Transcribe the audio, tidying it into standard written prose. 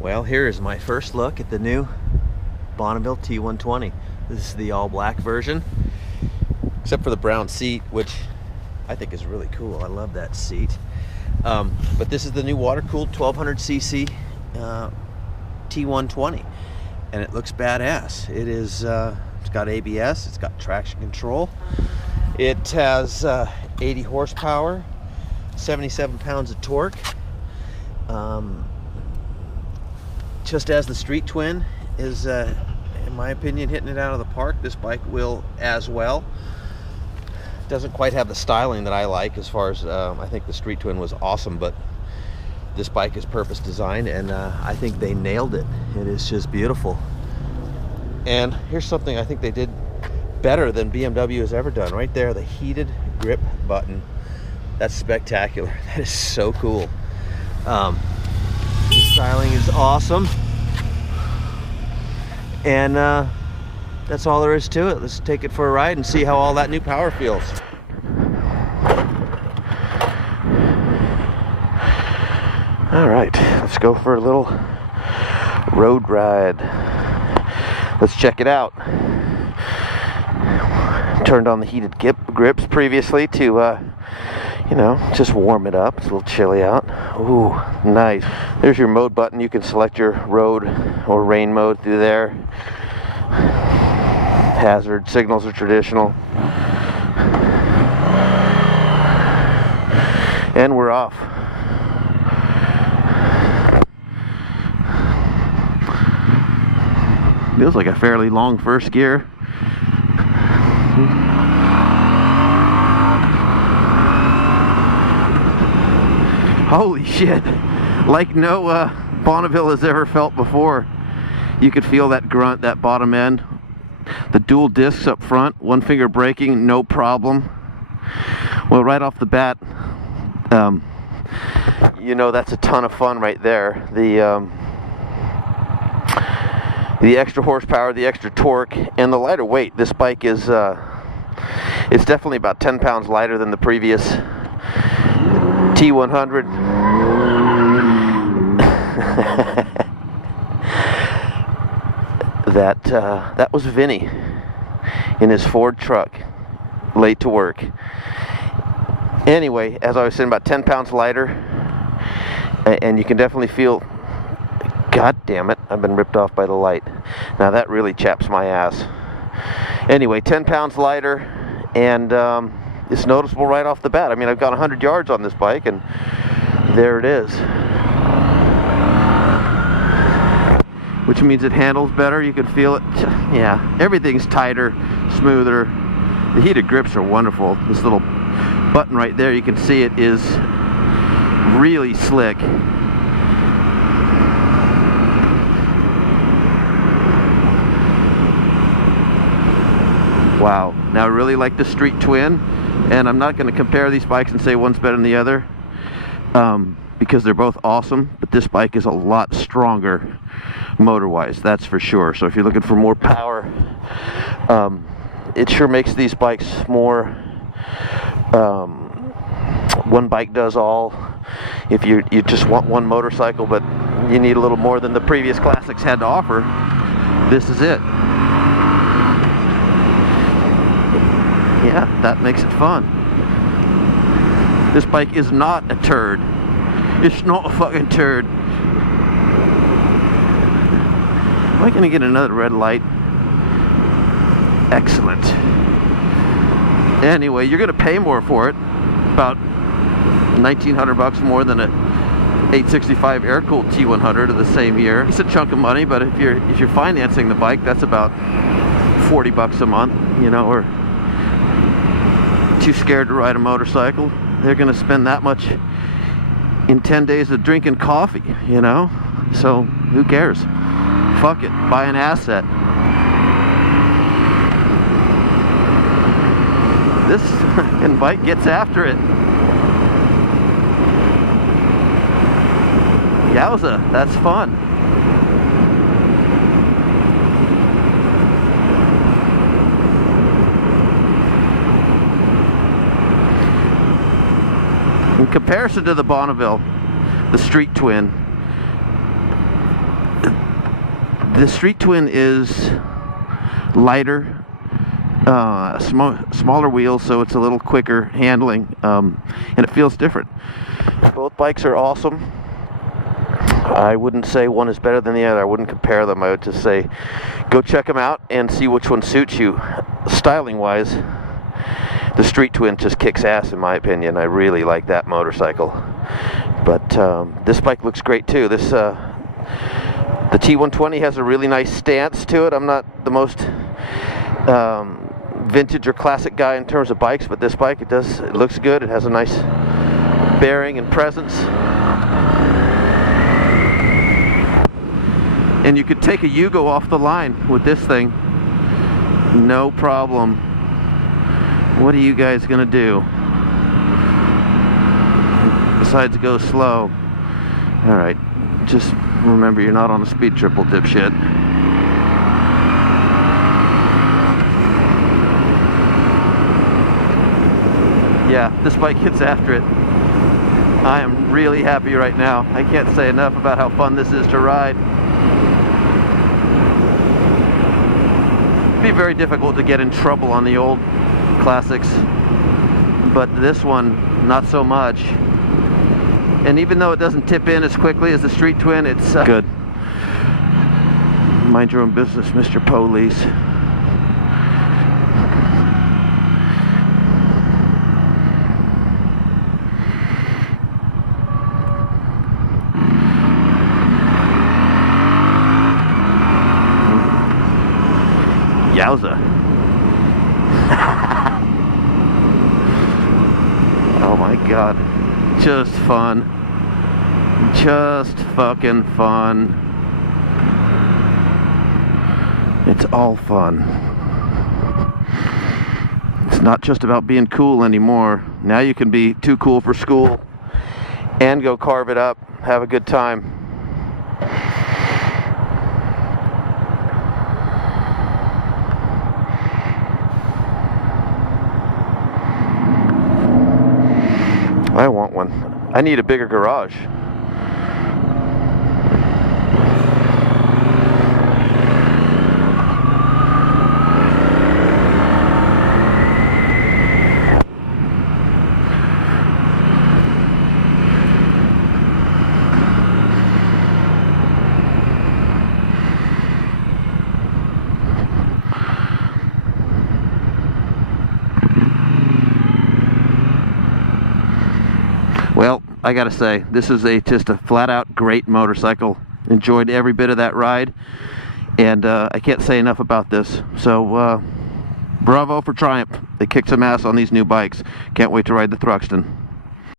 Well, here is my first look at the new Bonneville T120. This is the all black version, except for the brown seat, which I think is really cool. I love that seat. But this is the new water-cooled 1200cc T120, and it looks badass. It is, it's got ABS, it's got traction control. It has 80 horsepower, 77 pounds of torque. Just as the Street Twin is, in my opinion, hitting it out of the park, this bike will as well. Doesn't quite have the styling that I like, as far as I think the Street Twin was awesome, but this bike is purpose designed, and I think they nailed it. It is just beautiful. And here's something I think they did better than BMW has ever done. Right there, the heated grip button. That's spectacular. That is so cool. The styling is awesome, and that's all there is to it. Let's take it for a ride and see how all that new power feels. All right, let's go for a little road ride. Let's check it out. Turned on the heated grips previously to you know, just warm it up. It's a little chilly out. Ooh, nice. There's your mode button. You can select your road or rain mode through there. Hazard signals are traditional. And we're off. Feels like a fairly long first gear. Holy shit, like no Bonneville has ever felt before. You could feel that grunt, that bottom end. The dual discs up front, one finger braking, no problem. Well, right off the bat, you know that's a ton of fun right there. The extra horsepower, the extra torque, and the lighter weight. This bike is, it's definitely about 10 pounds lighter than the previous T100. That was Vinny in his Ford truck, late to work. Anyway, as I was saying, about 10 pounds lighter, and you can definitely feel, God damn it, I've been ripped off by the light. Now that really chaps my ass. Anyway, 10 pounds lighter, and it's noticeable right off the bat. I mean, I've got 100 yards on this bike, and there it is. Which means it handles better. You can feel it. Yeah, everything's tighter, smoother. The heated grips are wonderful. This little button right there, you can see it is really slick. Wow. Now I really like the Street Twin, and I'm not going to compare these bikes and say one's better than the other, because they're both awesome, but this bike is a lot stronger motor-wise, that's for sure. So if you're looking for more power, it sure makes these bikes more one bike does all. If you just want one motorcycle, but you need a little more than the previous classics had to offer, this is it. Yeah, that makes it fun. This bike is not a turd. It's not a fucking turd. Am I gonna get another red light? Excellent. Anyway, you're gonna pay more for it. About 1,900 bucks more than a 865 air-cooled T100 of the same year. It's a chunk of money, but if you're financing the bike, that's about 40 bucks a month, you know, or too scared to ride a motorcycle. They're gonna spend that much in 10 days of drinking coffee, you know? So who cares? Fuck it, buy an asset. This fucking bike gets after it. Yowza, that's fun. In comparison to the Bonneville, the Street Twin, The Street Twin is lighter, smaller wheels, so it's a little quicker handling, and it feels different. Both bikes are awesome. I wouldn't say one is better than the other. I wouldn't compare them. I would just say go check them out and see which one suits you. Styling wise, the Street Twin just kicks ass in my opinion. I really like that motorcycle. But this bike looks great too. This the T120 has a really nice stance to it. I'm not the most vintage or classic guy in terms of bikes, but this bike, it looks good. It has a nice bearing and presence. And you could take a Yugo off the line with this thing, no problem. What are you guys gonna do besides go slow? All right, just remember you're not on a speed triple, dipshit. Yeah, this bike gets after it. I am really happy right now. I can't say enough about how fun this is to ride. It'd be very difficult to get in trouble on the old classics, but this one, not so much. And even though it doesn't tip in as quickly as the Street Twin, it's good. Mind your own business, Mr. Police. Yowza. Oh my god. Just fun. Just fucking fun. It's all fun. It's not just about being cool anymore. Now you can be too cool for school and go carve it up, have a good time. I want one. I need a bigger garage. Well, I gotta say, this is just a flat-out great motorcycle. Enjoyed every bit of that ride, and I can't say enough about this. So, bravo for Triumph. They kicked some ass on these new bikes. Can't wait to ride the Thruxton.